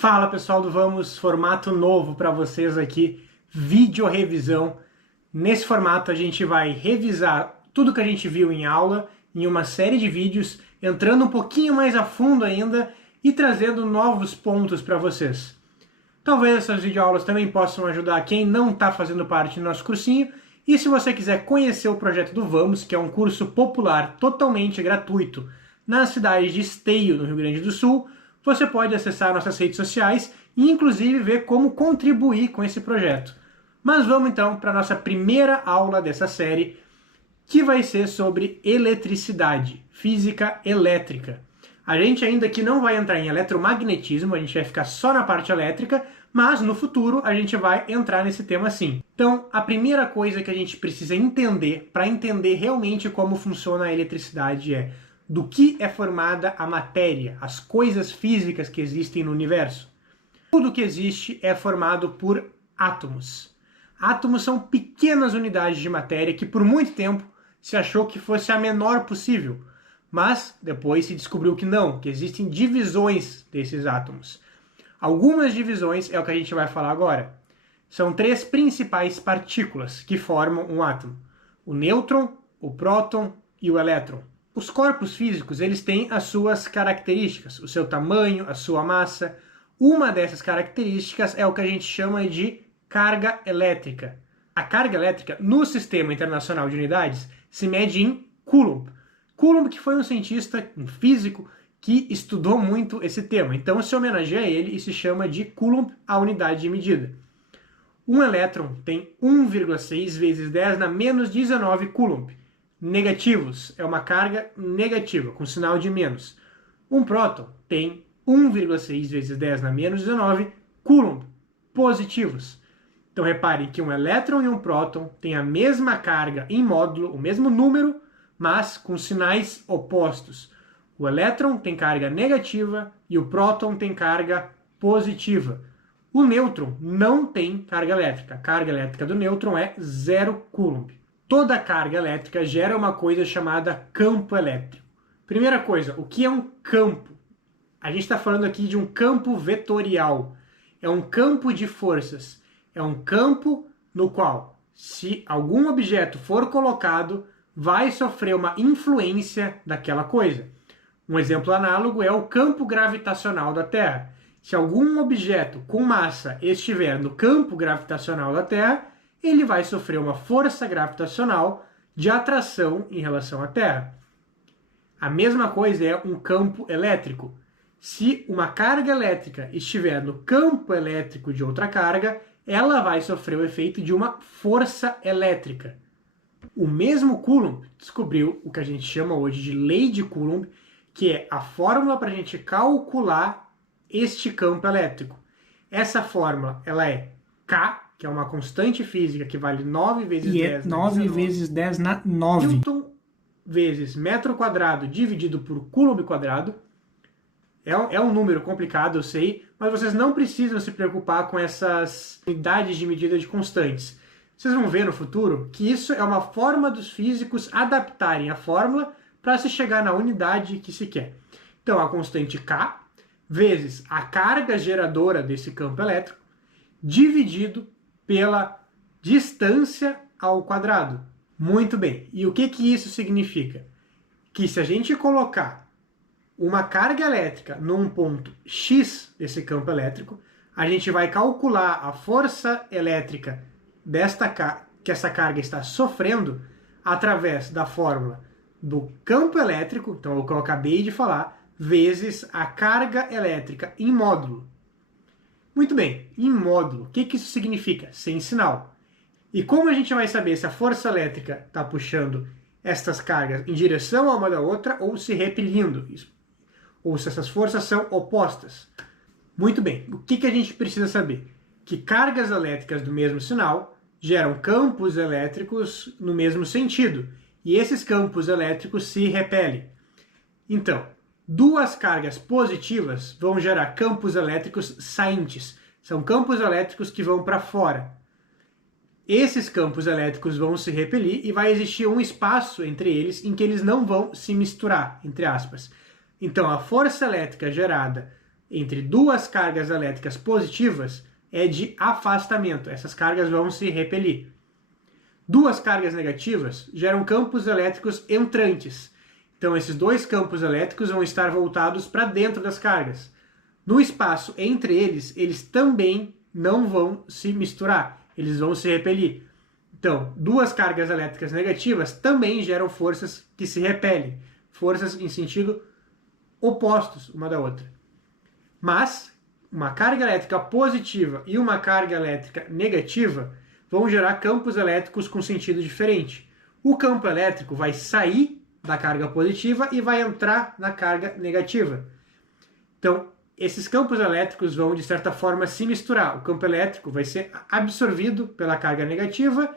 Fala pessoal do Vamos, formato novo para vocês aqui, vídeo revisão. Nesse formato a gente vai revisar tudo que a gente viu em aula, em uma série de vídeos, entrando um pouquinho mais a fundo ainda e trazendo novos pontos para vocês. Talvez essas videoaulas também possam ajudar quem não está fazendo parte do nosso cursinho, e se você quiser conhecer o projeto do Vamos, que é um curso popular totalmente gratuito na cidade de Esteio, no Rio Grande do Sul, você pode acessar nossas redes sociais e inclusive ver como contribuir com esse projeto. Mas vamos então para a nossa primeira aula dessa série, que vai ser sobre eletricidade, física elétrica. A gente ainda aqui não vai entrar em eletromagnetismo, a gente vai ficar só na parte elétrica, mas no futuro a gente vai entrar nesse tema sim. Então, a primeira coisa que a gente precisa entender, para entender realmente como funciona a eletricidade é do que é formada a matéria, as coisas físicas que existem no universo. Tudo que existe é formado por átomos. Átomos são pequenas unidades de matéria que por muito tempo se achou que fosse a menor possível, mas depois se descobriu que não, que existem divisões desses átomos. Algumas divisões é o que a gente vai falar agora. São três principais partículas que formam um átomo: o nêutron, o próton e o elétron. Os corpos físicos, eles têm as suas características, o seu tamanho, a sua massa. Uma dessas características é o que a gente chama de carga elétrica. A carga elétrica, no Sistema Internacional de Unidades, se mede em Coulomb. Coulomb, que foi um cientista, um físico, que estudou muito esse tema. Então se homenageia ele e se chama de Coulomb a unidade de medida. Um elétron tem 1,6 vezes 10 na menos 19 Coulomb. Negativos é uma carga negativa, com sinal de menos. Um próton tem 1,6 vezes 10 na menos 19 Coulomb positivos. Então reparem que um elétron e um próton têm a mesma carga em módulo, o mesmo número, mas com sinais opostos. O elétron tem carga negativa e o próton tem carga positiva. O nêutron não tem carga elétrica. A carga elétrica do nêutron é 0 Coulomb. Toda carga elétrica gera uma coisa chamada campo elétrico. Primeira coisa, o que é um campo? A gente está falando aqui de um campo vetorial. É um campo de forças. É um campo no qual, se algum objeto for colocado, vai sofrer uma influência daquela coisa. Um exemplo análogo é o campo gravitacional da Terra. Se algum objeto com massa estiver no campo gravitacional da Terra, ele vai sofrer uma força gravitacional de atração em relação à Terra. A mesma coisa é um campo elétrico. Se uma carga elétrica estiver no campo elétrico de outra carga, ela vai sofrer o efeito de uma força elétrica. O mesmo Coulomb descobriu o que a gente chama hoje de lei de Coulomb, que é a fórmula para a gente calcular este campo elétrico. Essa fórmula ela é K, que é uma constante física que vale 9 vezes 10 na 9 vezes 10 na 9. Newton vezes metro quadrado dividido por Coulomb quadrado. É um número complicado, eu sei, mas vocês não precisam se preocupar com essas unidades de medida de constantes. Vocês vão ver no futuro que isso é uma forma dos físicos adaptarem a fórmula para se chegar na unidade que se quer. Então, a constante K vezes a carga geradora desse campo elétrico dividido pela distância ao quadrado. Muito bem. E o que isso significa? Que se a gente colocar uma carga elétrica num ponto X desse campo elétrico, a gente vai calcular a força elétrica que essa carga está sofrendo através da fórmula do campo elétrico, então o que eu acabei de falar, vezes a carga elétrica em módulo. Muito bem, em módulo, o que isso significa? Sem sinal. E como a gente vai saber se a força elétrica está puxando estas cargas em direção a uma da outra ou se repelindo? Ou se essas forças são opostas? Muito bem, o que a gente precisa saber? Que cargas elétricas do mesmo sinal geram campos elétricos no mesmo sentido. E esses campos elétricos se repelem. Então, duas cargas positivas vão gerar campos elétricos saintes. São campos elétricos que vão para fora. Esses campos elétricos vão se repelir e vai existir um espaço entre eles em que eles não vão se misturar, entre aspas. Então a força elétrica gerada entre duas cargas elétricas positivas é de afastamento. Essas cargas vão se repelir. Duas cargas negativas geram campos elétricos entrantes. Então, esses dois campos elétricos vão estar voltados para dentro das cargas. No espaço entre eles, eles também não vão se misturar, eles vão se repelir. Então, duas cargas elétricas negativas também geram forças que se repelem, forças em sentido opostos uma da outra. Mas, uma carga elétrica positiva e uma carga elétrica negativa vão gerar campos elétricos com sentido diferente. O campo elétrico vai sair da carga positiva e vai entrar na carga negativa. Então, esses campos elétricos vão, de certa forma, se misturar. O campo elétrico vai ser absorvido pela carga negativa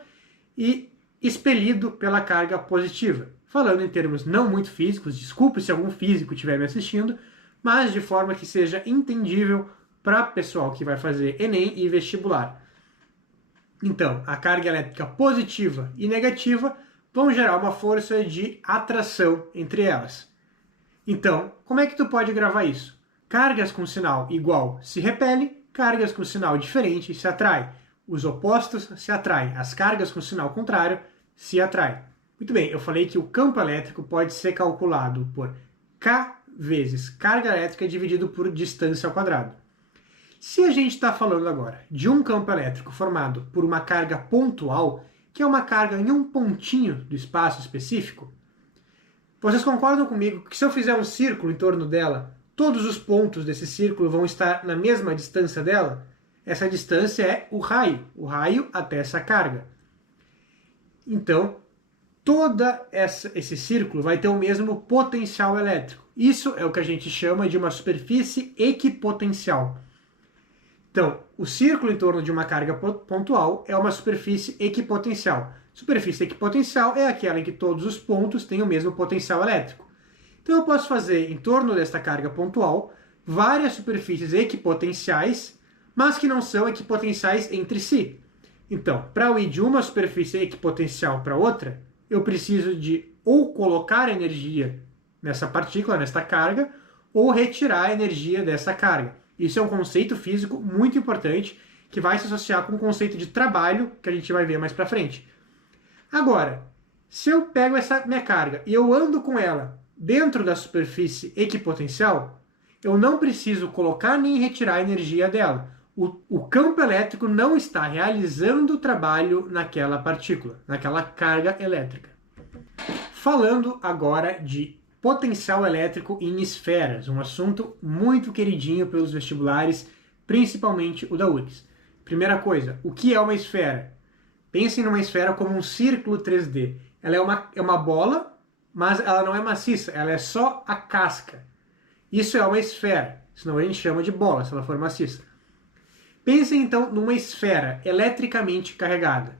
e expelido pela carga positiva. Falando em termos não muito físicos, desculpe se algum físico estiver me assistindo, mas de forma que seja entendível para o pessoal que vai fazer Enem e vestibular. Então, a carga elétrica positiva e negativa vão gerar uma força de atração entre elas. Então, como é que tu pode gravar isso? Cargas com sinal igual se repelem, cargas com sinal diferente se atraem. Os opostos se atraem, as cargas com sinal contrário se atraem. Muito bem, eu falei que o campo elétrico pode ser calculado por K vezes carga elétrica dividido por distância ao quadrado. Se a gente está falando agora de um campo elétrico formado por uma carga pontual, que é uma carga em um pontinho do espaço específico, vocês concordam comigo que se eu fizer um círculo em torno dela, todos os pontos desse círculo vão estar na mesma distância dela? Essa distância é o raio até essa carga. Então, todo esse círculo vai ter o mesmo potencial elétrico. Isso é o que a gente chama de uma superfície equipotencial. Então, o círculo em torno de uma carga pontual é uma superfície equipotencial. Superfície equipotencial é aquela em que todos os pontos têm o mesmo potencial elétrico. Então, eu posso fazer, em torno desta carga pontual, várias superfícies equipotenciais, mas que não são equipotenciais entre si. Então, para eu ir de uma superfície equipotencial para outra, eu preciso de ou colocar energia nessa partícula, nesta carga, ou retirar a energia dessa carga. Isso é um conceito físico muito importante que vai se associar com o conceito de trabalho que a gente vai ver mais para frente. Agora, se eu pego essa minha carga e eu ando com ela dentro da superfície equipotencial, eu não preciso colocar nem retirar a energia dela. O campo elétrico não está realizando o trabalho naquela partícula, naquela carga elétrica. Falando agora de potencial elétrico em esferas, um assunto muito queridinho pelos vestibulares, principalmente o da URGS. Primeira coisa, o que é uma esfera? Pensem numa esfera como um círculo 3D. Ela é uma bola, mas ela não é maciça, ela é só a casca. Isso é uma esfera, senão a gente chama de bola, se ela for maciça. Pensem então numa esfera eletricamente carregada.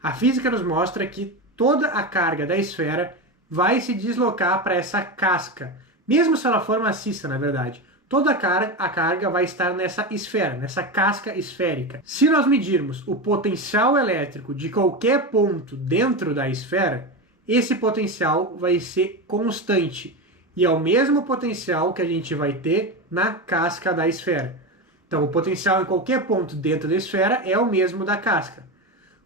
A física nos mostra que toda a carga da esfera vai se deslocar para essa casca, mesmo se ela for maciça, na verdade. Toda a carga vai estar nessa esfera, nessa casca esférica. Se nós medirmos o potencial elétrico de qualquer ponto dentro da esfera, esse potencial vai ser constante. E é o mesmo potencial que a gente vai ter na casca da esfera. Então, o potencial em qualquer ponto dentro da esfera é o mesmo da casca.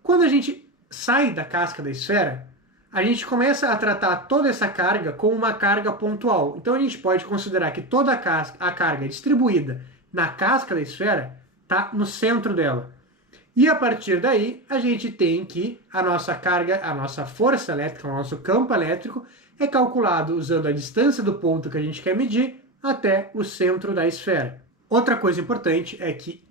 Quando a gente sai da casca da esfera, a gente começa a tratar toda essa carga como uma carga pontual. Então a gente pode considerar que toda a carga distribuída na casca da esfera está no centro dela. E a partir daí, a gente tem que a nossa carga, a nossa força elétrica, o nosso campo elétrico, é calculado usando a distância do ponto que a gente quer medir até o centro da esfera. Outra coisa importante é que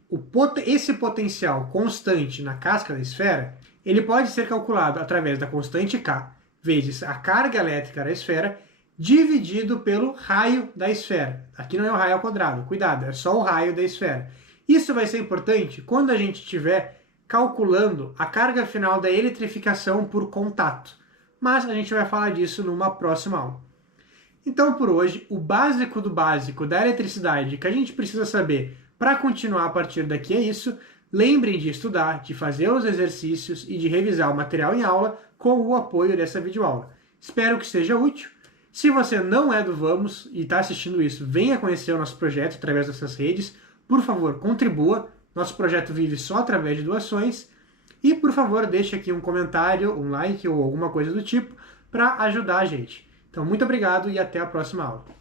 esse potencial constante na casca da esfera, ele pode ser calculado através da constante K vezes a carga elétrica da esfera dividido pelo raio da esfera. Aqui não é o raio ao quadrado, cuidado, é só o raio da esfera. Isso vai ser importante quando a gente estiver calculando a carga final da eletrificação por contato. Mas a gente vai falar disso numa próxima aula. Então, por hoje, o básico do básico da eletricidade que a gente precisa saber para continuar a partir daqui é isso. Lembrem de estudar, de fazer os exercícios e de revisar o material em aula com o apoio dessa videoaula. Espero que seja útil. Se você não é do Vamos e está assistindo isso, venha conhecer o nosso projeto através dessas redes. Por favor, contribua. Nosso projeto vive só através de doações. E, por favor, deixe aqui um comentário, um like ou alguma coisa do tipo para ajudar a gente. Então, muito obrigado e até a próxima aula.